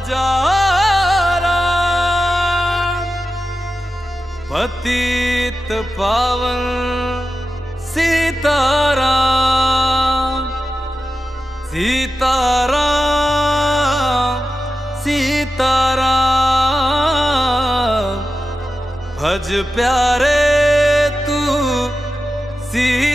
राजा पतित पावन सीताराम सीताराम सीताराम। भज प्यारे तू सी